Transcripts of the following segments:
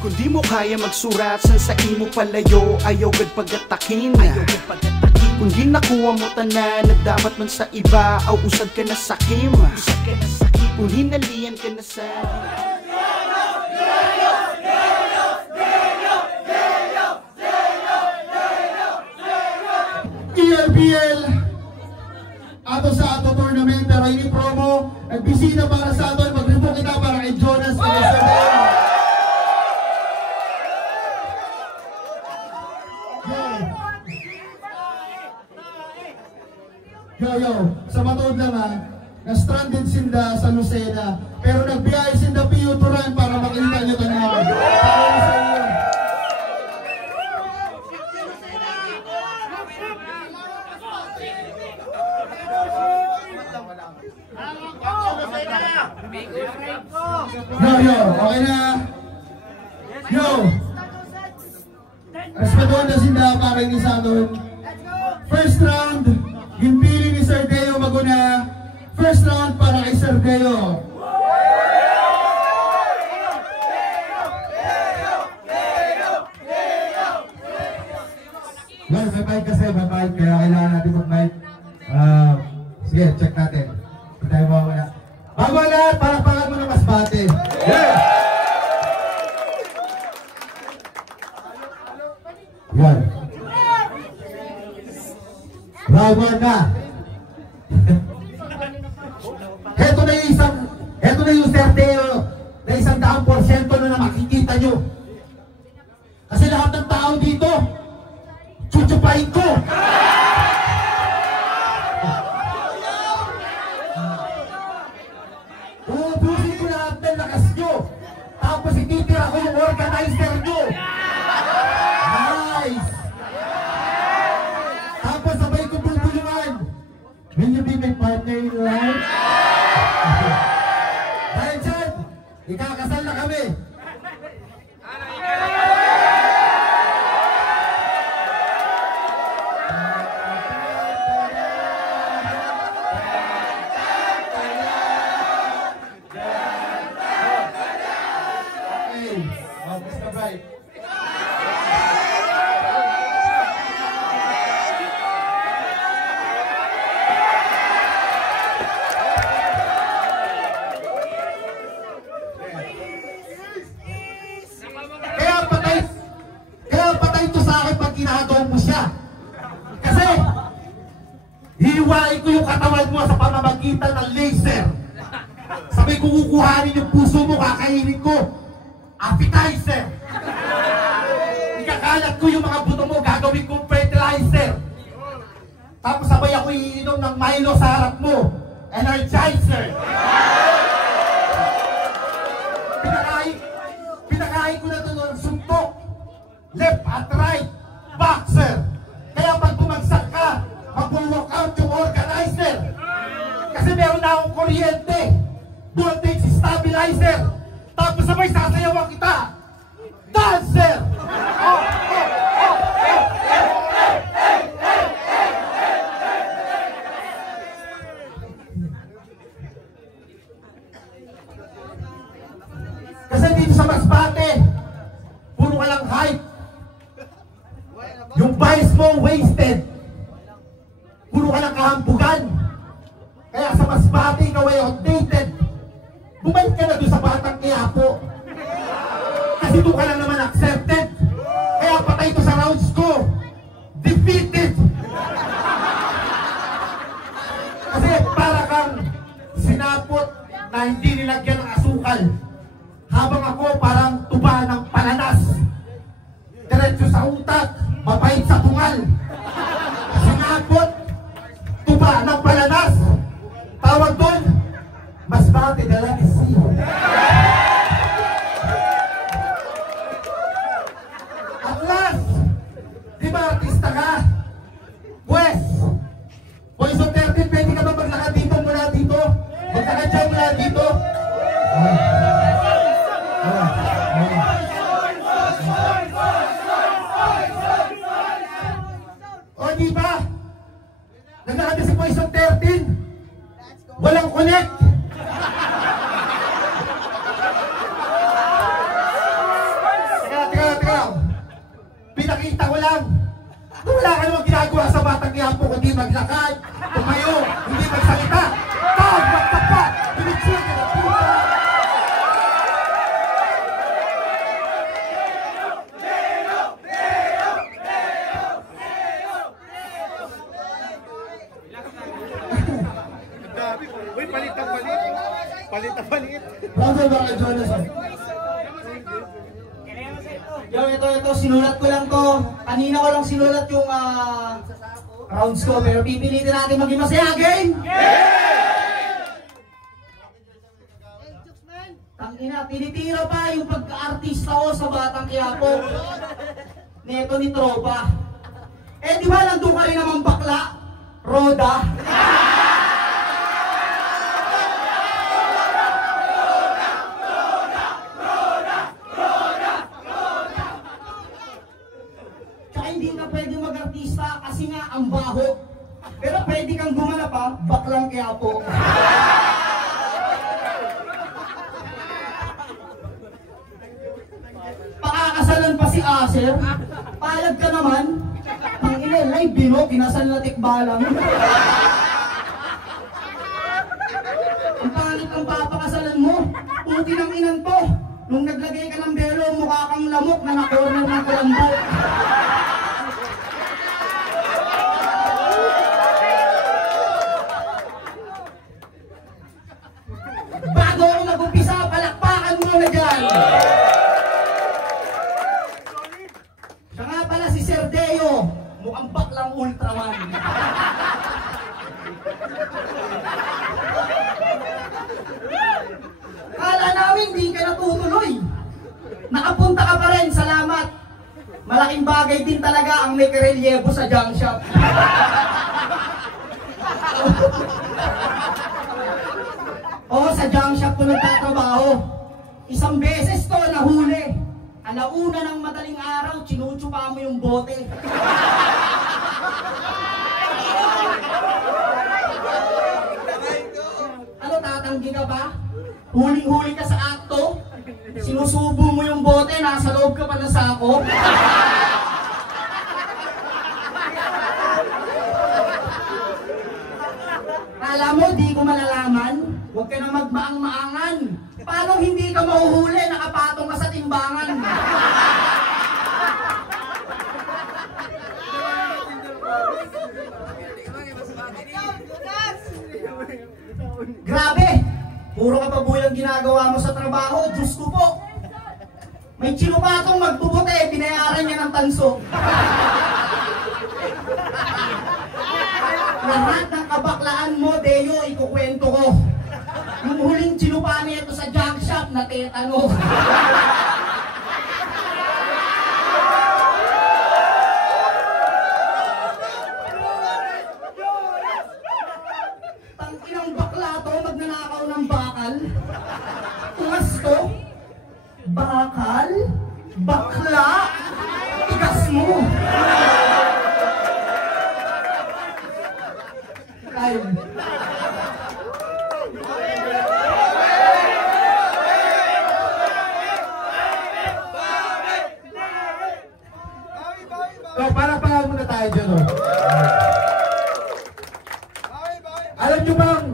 Kung di mo kaya magsurat sa imo palayo, ayaw gad pagatakin. Kung di nakuha mo tanan na dapat man sa iba, aw usad ka na sakim. Kung hinalian ka na sa ELPL ato sa ato tournament, pero ini promo nagbisita para sa ato, mag-report kita para kay Jonas Yo, sa matuod lang ha, na-stranded sinda sa Lucena, pero nagbiyahe sinda Piyuturan para makita nyo tanaw. Para sa inyo. Yo, okay na? Yo! Respetuhan na sinda para ni sa aton. First round, yung pili ni Sir Deo maguna. First round para kay Sir Deo. Well, may mic kasi, may mic. Kaya kailangan natin mag-mic. Sige, check natin. Tayo mo muna. Bago lahat, palakpakan mo ng Masbate. Yeah! Yan. Round 1 na. Heto na yung Serdeo na 100% na makikita nyo. Kasi lahat ng tao dito, chuchupain ko. Uubusin ko lahat ng lakas nyo. Tapos ititira ko yung organizer nyo. Nice! Tapos sabay ko bubulungan. Will you be my partner in life? Dahil dyan, ikakasal na kami. Ginagawa mo siya. Kasi hihiwain ko yung katawan mo sa pamamagitan ng laser. Sabay ko kukuhanin yung puso mo, kakainin ko. Appetizer. Ikakalat ko yung mga buto mo, gagawin kong fertilizer. Tapos sabay ako iinom ng Milo sa harap mo. Energizer. Pinakain ko na ito ng suntok. Left at right. Boxer. Kaya pag bumagsak ka, mag-workout yung organizer. Kasi meron na akong kuryente. Voltage stabilizer. Tapos sabay sasayawan kita. Dancer! Kasi dito sa Masbate, puro ka lang hype. Yung vice mo wasted. Puro ka lang kahambugan. Kaya sa Masbate, ikaw ay outdated. Bumalik ka na doon sa Batang Quiapo. Kasi doon ka lang naman accepted. Kaya patay ito sa rounds ko. Defeated. Kasi para kang sinapot na hindi nilagyan ng asukal. Habang ako parang tuba ng palanas. Diretso sa utak. Mapait sa tungal. Sinapot, tuba ng palanas. Tawag doon, Masbate Dalaisi. At last, di ba artista ka? Pwes, Poison 13, pwede ka ba maglakad dito mula dito? Maglakad dyan mula dito? O di ba? Nagkakita si Poison 13. Walang connect. nakikita ko lang. Wala ka namang ginagawa sa Batang Quiapo kundi maglakad, tumayo, hindi magsalita. Tawag, magtapa, binitsura ka na puta. Uy, palit ang palit. Palit ang palit. Brother, bakit Jonas? Yo, ito, sinulat ko lang to. Kanina ko lang sinulat yung rounds ko, pero pipilitin natin maging masaya. Game! Tangina, tinitira pa yung pagka-artista ko sa Batang Quiapo. Neto ni Tropa. Eh, di ba nandun ka rin naman bakla? Roda. Hindi ka pwede mag-artista kasi nga ang baho. Pero pwede kang gumanap pa, Baklang Quiapo. Pakakasalan pa si Aser. Palag ka naman. Ang ina, live bino, kinasal na tikbalang. Ang pangit ng papakasalan mo. Puti ng inan to. Nung naglagay ka ng belo, mukha kang lamok na na-corner ng kulambo. Bago ako mag-umpisa, palakpakan mo na dyan! Siya nga pala si Sir Deo, mukhang baklang Ultraman. Kala namin di ka natutuloy. Nakapunta ka pa rin, salamat. Malaking bagay din talaga ang may karelyebo sa junk shop. Oo, sa junk shop ko nagtatrabaho. Isang beses to nahuli. Alauna ng madaling araw, chinuchupa mo yung bote. Ano, tatanggi ka ba? Huling-huli ka sa akto? Sinusubo mo yung bote, nasa loob ka pa ng sako? Alam mo, di ko malalaman. Huwag ka na magmaang-maangan. Paano hindi ka mahuhuli? Nakapatong ka sa timbangan. Grabe! Puro kapabuyang ginagawa mo sa trabaho. Diyos ko po! May chinupatong magtubote, binayaran niya ng tanso. Lahat ng kabaklaan mo, Deo, ikukwento ko. Yung huling chinupa niya ito sa junk shop na tetano. Tangkinang bakla to, magnanakaw ng bakal. Tungas to. Bakal? Bakla? Tigas mo. Time. So, para muna tayo dyan, oh. Alam nyo bang,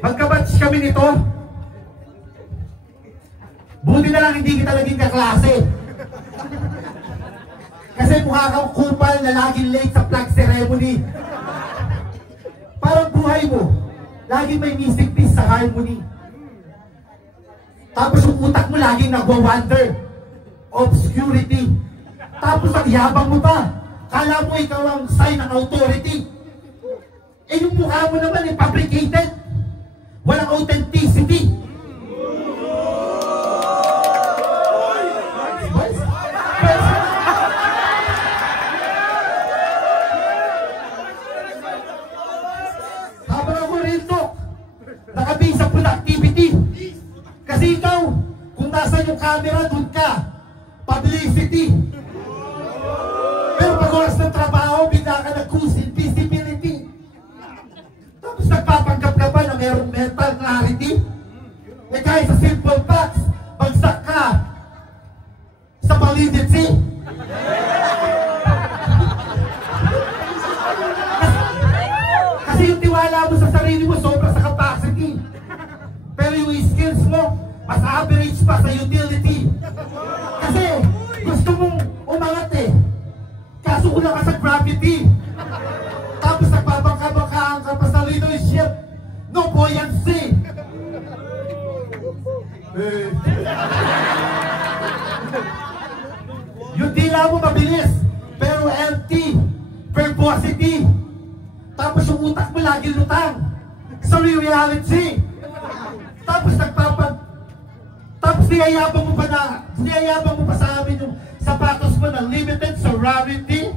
magkabatch kami nito? Buti na lang hindi kita naging kaklase. Kasi mukha kang kupal na laging late sa flag ceremony. Parang buhay mo, laging may missing piece sa harmony. Tapos yung utak mo laging nagwa-wonder. Obscurity. Tapos ang yabang mo pa. Kala mo ikaw ang sign ng authority. Eh yung mukha mo naman ay fabricated. Walang authenticity. Habang ako real talk, nakabase sa productivity. Kasi ikaw, kung nasa yung camera, doon ka. Publicity. Pero pag oras ng trabaho, bigla ka nag-cruise invisibility. Tapos nagpapanggap ka pa na mayroong mental clarity. Eh kahit sa simple facts, bagsak ka sa validity. mas average pa sa utility. Kasi gusto mong umangat eh. Kaso kulang ka sa gravity. Tapos nagbabangka-bangkaan ka pa sa leadership. No buoyancy. Yung dila mo mabilis, pero empty. Verbosity. Tapos yung utak mo lagi lutang sa reality. Tapos niyayabang mo pa sa amin yung sapatos mo na limited sa rarity.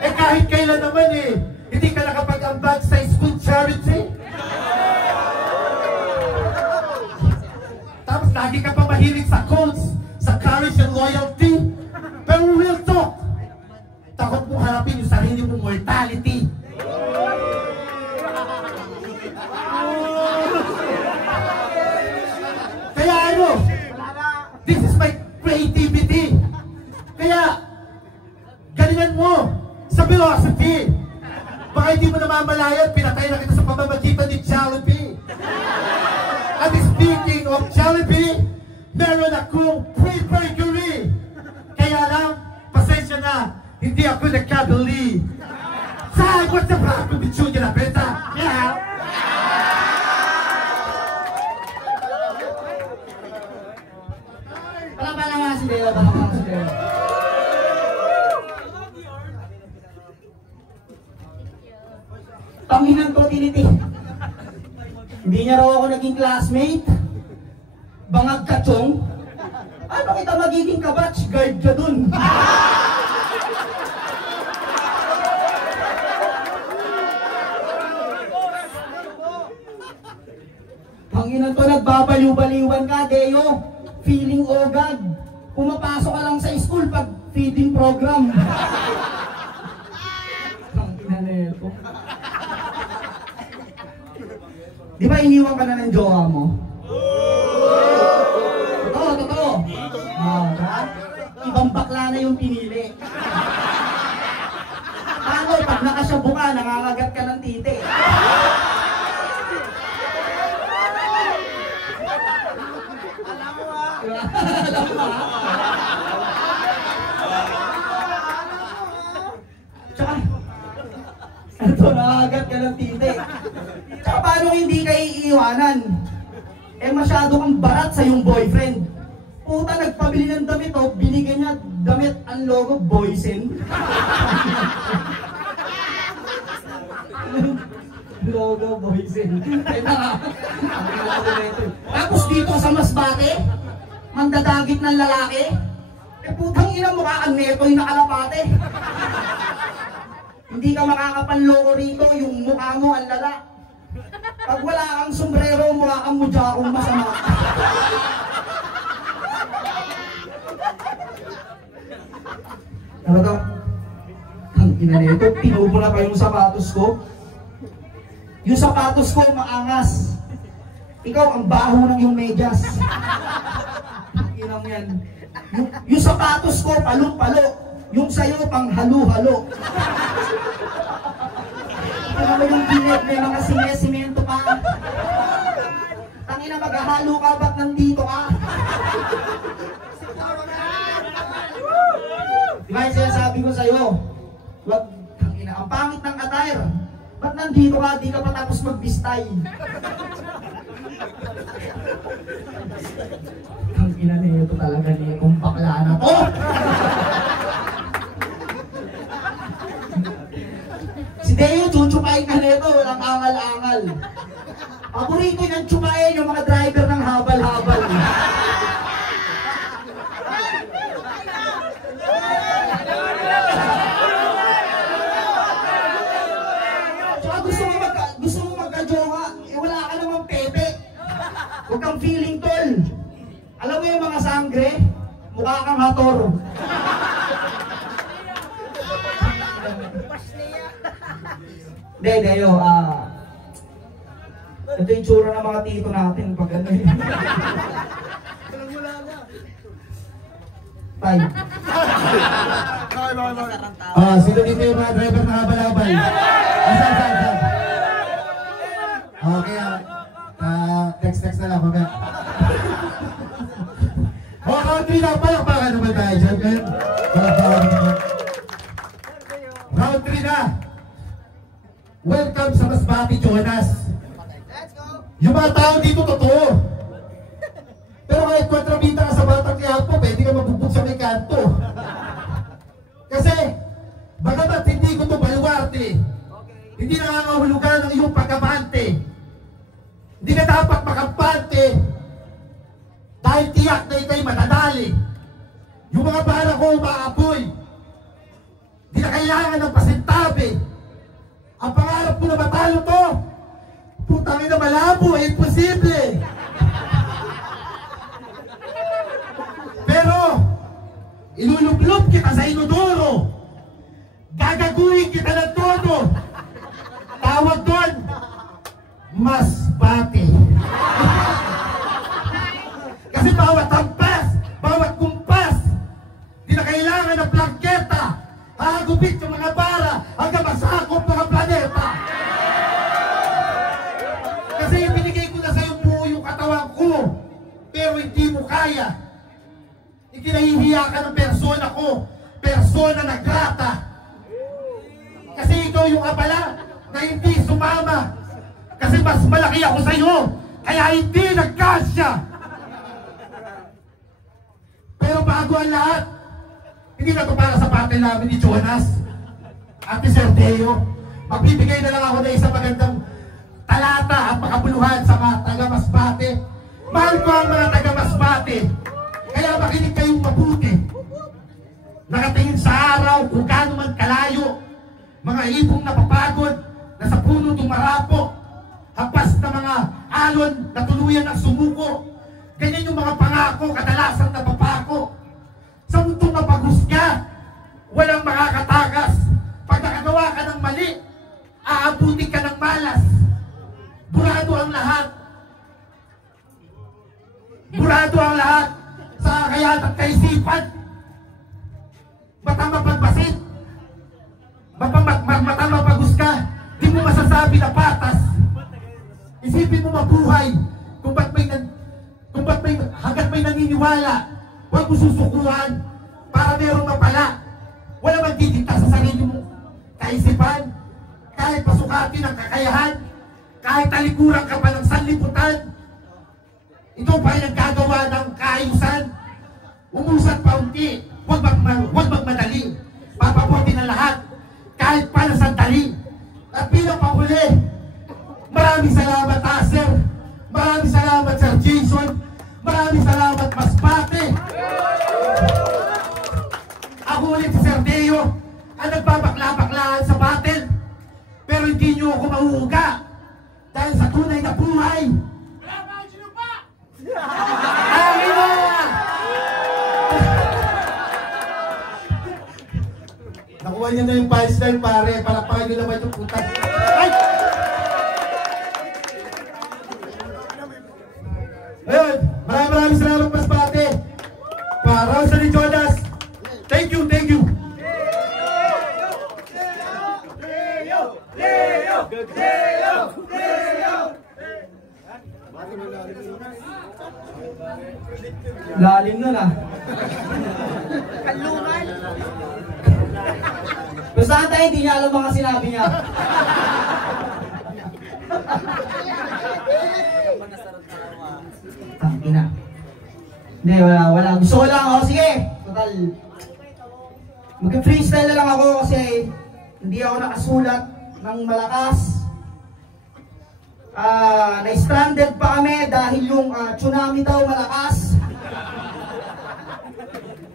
Eh kahit kailan naman eh, hindi ka nakapag-ambag sa school charity. Tapos lagi ka pa mahilig sa codes, sa courage and loyalty. Pero real talk, takot mong harapin yung sarili mong mortality. Kaya ano, this is my creativity. Kaya, galingan mo sa philosophy. Baka hindi mo namamalayan, pinatay na kita sa pamamagitan ni Jollibee. At speaking of Jollibee, meron akong pre-burgery. Kaya lang, pasensya na, hindi ako nagkabili. Say, what's the problem with you, na beta? Yeah. Pala nga si Deo, pala nga si Deo. Panginan ko, tiniti. Hindi niya raw ako naging classmate. Bangag ka, chong. Ano kita magiging kabatch? Guard ka dun. Panginan ko, nagbabaliw-baliwan ka, Deo. Feeling ogag. Pumapasok ka lang sa school pag feeding program. Panginan na ito. Di ba iniwan ka na ng jowa mo? Totoo. Ibang bakla na yung pinili. Paano pag nakasyabo ka, nangangagat ka ng titi? Tsaka, ito, nangangagat ka ng titi. Tsaka paano hindi ka iiwanan? Eh masyado kang barat sa yung boyfriend. Puta, nagpabili ng damit o, binigyan niya damit ang logo Boysen. Logo Boysen. Tapos dito sa Masbate, mandadagit ng lalaki. Eh putang ina, mukha kang neto'y nakalapate. Hindi ka makakapanloko rito, yung mukha mo ang lala. Pag wala kang sombrero, mukha kang mudyakong masama. Talaga, ang ina nito, pinupo na pa yung sapatos ko. Yung sapatos ko, maangas. Ikaw, ang baho ng yung medyas. Ina mo yan. Yung sapatos ko, palong-palo. Yung sayo, pang halo-halo. Ito naman yung binet, may mga simento pa. Tangina, maghahalo ka, ba't nandito ka? Diba yung sinasabi ko sa'yo? Wag, tangina, ang pangit ng attire. Ba't nandito ka, di ka pa tapos magbistay? Tangina niyo, ito talaga niya, kung bakla na to. Si Deo, chuchukain ka nito, walang angal-angal. Paborito niyang chukain yung mga driver ng habal-habal. Tsaka gusto mo magka-jowa, eh wala ka namang pepe. Huwag kang feeling tol. Alam mo yung mga sangre, mukha kang hator. Deo, ito yung tsura ng mga tito natin pag ano yun. Tay. Sino dito yung mga driver na habal-habal? Asan? Okay, text na lang, mamaya. Round 3 na, palakpakan naman tayo dyan, men. Palakpakan naman. Round 3 na. Welcome sa Masbate, Jonas. Yung mga tao dito, totoo. Pero kahit kontrabita ka sa Batang Quiapo, pwede ka mabubog sa may kanto. Kasi, bagamat hindi ko ito baluarte, hindi nangangahulugan ng iyong pagkabante. Hindi ka dapat makampante dahil tiyak na ikay matadali. Yung mga bala ko umaapoy. Hindi na kailangan ng pasintabi. Ang pangarap ko na matalo to, putangin na malabo, imposible. Pero, ilulublog kita sa inodoro. Gagaguhin kita ng todo. Tawag doon, Masbate. Kasi bawat hampas, bawat kumpas, di na kailangan ng plangketa. Hagupit yung mga bara hanggang masakop mga planeta. Kasi ibinigay ko na sa'yo buo yung katawan ko, pero hindi mo kaya. Ikinahihiya ka ng persona ko, persona na grata. Kasi ikaw yung abala na hindi sumama. Kasi mas malaki ako sa'yo, kaya hindi nagkasya. Pero bago ang lahat, hindi na ito para sa battle namin ni Jonas at ni Sir Deo. Magbibigay na lang ako na isang magandang talata at makabuluhan sa mga taga-Masbate. Mahal ko ang mga taga-Masbate, kaya makinig kayong mabuti. Nakatingin sa araw kung gaano man kalayo, mga ibong napapagod na sa puno tumarapo, hapas na mga alon na tuluyan ng sumuko. Ganyan yung mga pangako kadalasang napapako. Sa mundong mapaghusga, walang makakatakas. Pag nakagawa ka ng mali, aabutin ka ng malas. Burado ang lahat. Burado ang lahat sa kakayahan at kaisipan. Mata mapagbasit, mata mapaghusga, di mo masasabi na patas. Isipin mo mabuhay kung ba't may hanggat may naniniwala. Huwag mo susukuhan para merong mapala. Wala magdidikta sa sarili mo kaisipan. Kahit pasukatin ang kakayahan, kahit talikuran ka pa ng sanlibutan, ito pa ay naggagawa ng kaayusan. Umusat pa unti, huwag magmadali. Papabuti na lahat, kahit pa na sandali. At bilang panghuli, maraming salamat, Aser. Maraming salamat, Sir Jason. Maraming salamat, Masbate. Ako ulit si Sir Deo, ang nagbabakla-baklaan sa battle. Pero hindi nyo ako mahuhuga dahil sa tunay na buhay. Amin na! Nakuha niyo na yung punchline, pare. Palakpakan nyo naman yung putas. Ay! Ayun, maraming salamat, Masbate. Para sa ni Jonas. Thank you, thank you. Lalim nun ah. Kalungan. Basta tayo, hindi niya alam mga sinabi niya. Tangina. Hindi, wala. Gusto ko lang ako. Sige. Total. Mag-freestyle na lang ako kasi hindi ako nakasulat ng malakas. Na-stranded pa kami dahil yung tsunami daw malakas.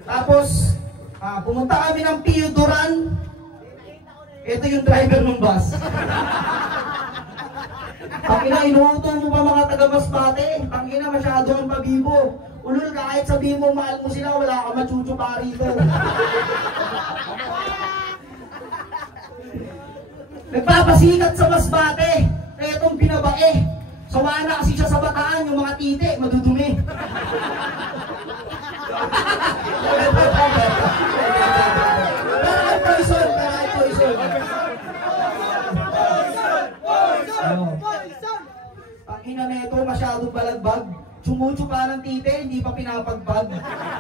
Tapos, pumunta kami ng Pio Duran. Ito yung driver ng bus. Tangina, inuuto mo pa mga taga-Masbate. Tangina, masyado ang pabibo. Ulul, kahit sabihin mo mahal mo sila, wala ka machuchupa rito. Nagpapasikat sa Masbate. Kaya itong binabae. Sawa na kasi siya sa Bataan, yung mga titi, madudumi. Parang poison, parang poison. Ang ina na ito, masyadong balagbag. Tsumutsupa ng tite, hindi pa pinapagbag.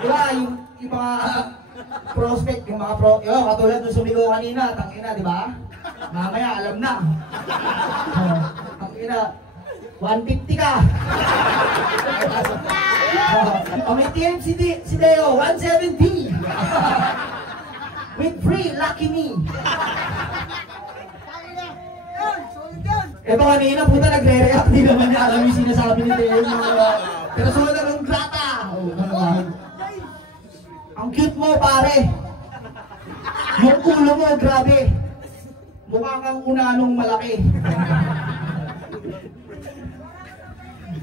Diba, yung mga prospect, yung mga katulad nung sumigaw kanina, tangina, di ba? Mamaya, alam na. Tangina, 150 ka. May TM si Deo, 170. With free, lucky me. Ito kanina, puta, nagre-react. Di naman niya alam yung sinasabi ni Deo. Pero sunod na ng grata. Ang cute mo, pare. Yung ulo mo, grabe. Mukha kang unanong malaki.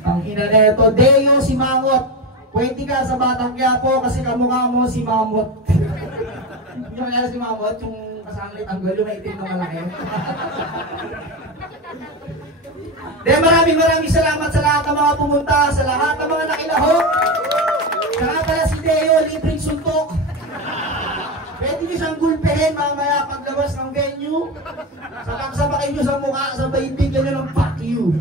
Ang ina neto, Deo si Mangot. Pwede ka sa Batang Quiapo kasi kamukha mo si Mamot. Yung kaya si Mamot, yung kasanglit ang gulo, may itim na malaki. Maraming salamat sa lahat ng mga pumunta, sa lahat ng mga nakilahok. Saka pala si Deo, libreng suntok. Pwede nyo siyang gulpehin mamaya paglabas ng venue. Sapakin nyo sa mukha, sabay bigyan nyo ng fuck you.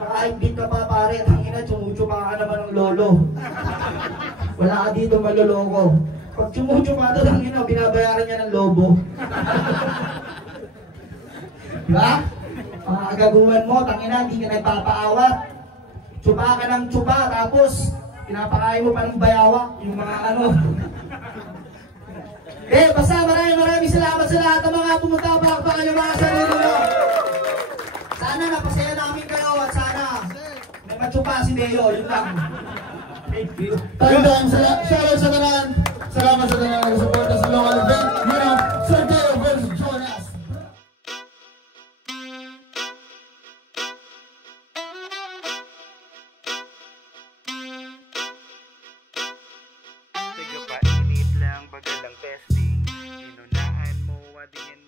Paka-invite ka pa pare, tangina, tsumutsuma ka naman ng lolo. Wala ka dito maloloko. Pag tsumutsuma ka, tangina, binabayaran niya ng lobo. Diba? Mga kagaguhan mo, tangina, hindi ka nagpapaawat. Tsupa ka ng tsupa, tapos pinapakain mo pa ng bayawak, yung mga ano. Basta maraming salamat sa lahat ng mga pumunta, palakpakan yung mga sarili nyo. Sana napasaya namin kayo at sana may matsupa si Deo, yun lang. Thank you. Tandaan, shoutout sa kanan. Salamat sa kanan ng suporta sa local event. You know, Sir Deo versus Jonas. Tiga pa init lang, bagalang testing. Inunaan mo, adi yan